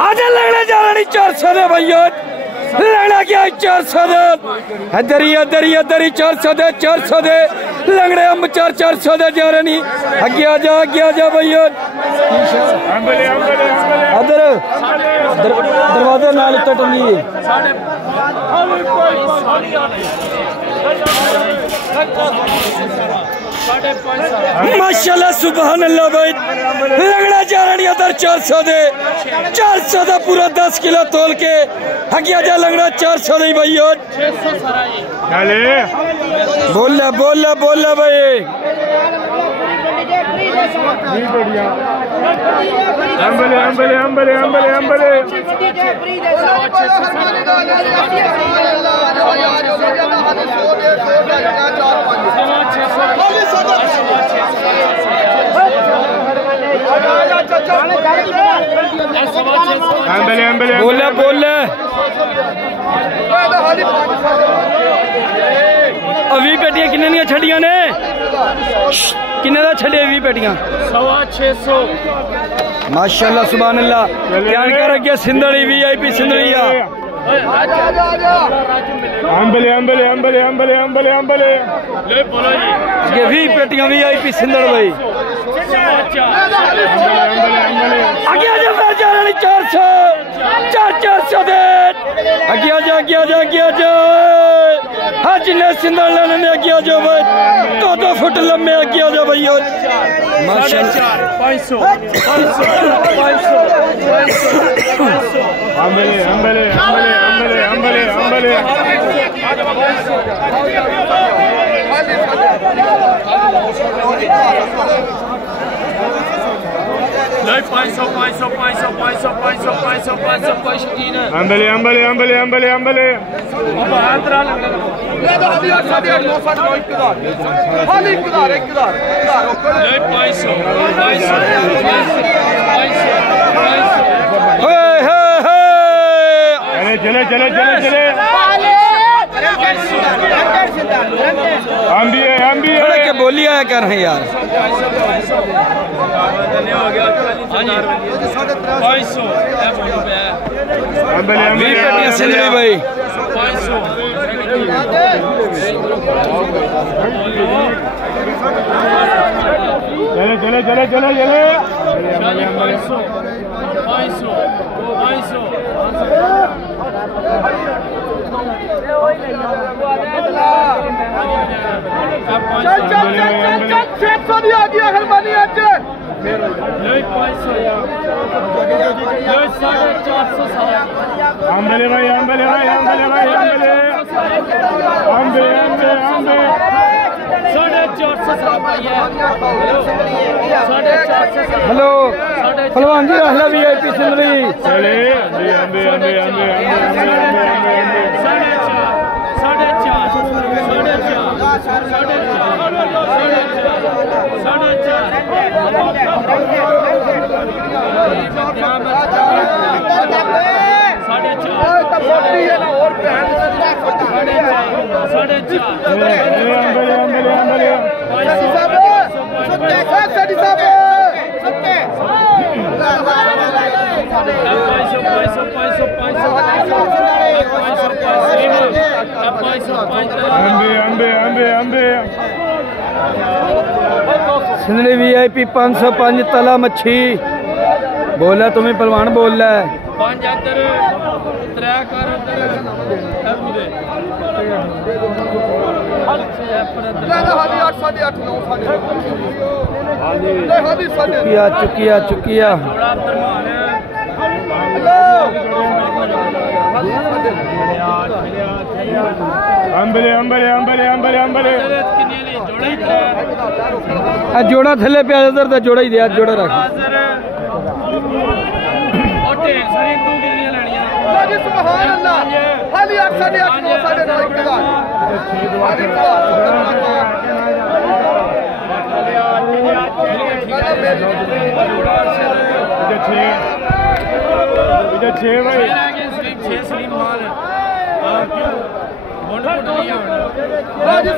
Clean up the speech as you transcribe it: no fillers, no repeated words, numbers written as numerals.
आजा लगने जा रही 400 दे भैया लगना क्या 400 दे इधरी इधरी इधरी 400 दे लंगड़े हम 400 दे जा रही आगे आजा भैया अदर दरवाजे नाल टटनी माशाल्लाह सुभान अल्लाह भाई लगना जा रही अदर 400 दे पूरा 10 किलो तोल के हगिया जा लगना 400 दे भैया बोल भाई अंबले बोल अभी पेटियां किन्ने छड़िया ने किन्ने दा छड़े 20 पेटियां 650 माशाल्लाह सुभान अल्लाह ध्यान कर गया सिंधड़ी VIP सिंधड़ी अंबले ये 20 पेटियां VIP सिंधड़ भाई आगे आजा 400 दे आगे आजा हाँ जिन्हें सिंधड़ लेने आगे आजा भाई 2 फुट लंबे आगे आजा भैया माशाल्लाह 500 अंबले चले हम भी के बोली आया कर रहे यार सिंधड़ी भाई चले अंबले भाई 450 हेलो पहलवान जी रहला VIP सिंधड़ी चले सिंधड़ी VIP 505 तला मच्छी बोला तुम्हें पहलवान बोल रहा है 5 अंदर 3 कर चुकिया जोड़ा थले पे इधर दा जोड़ा ही दे जोड़ा रख सुभान अल्लाह खाली 8 8.5 9 9.5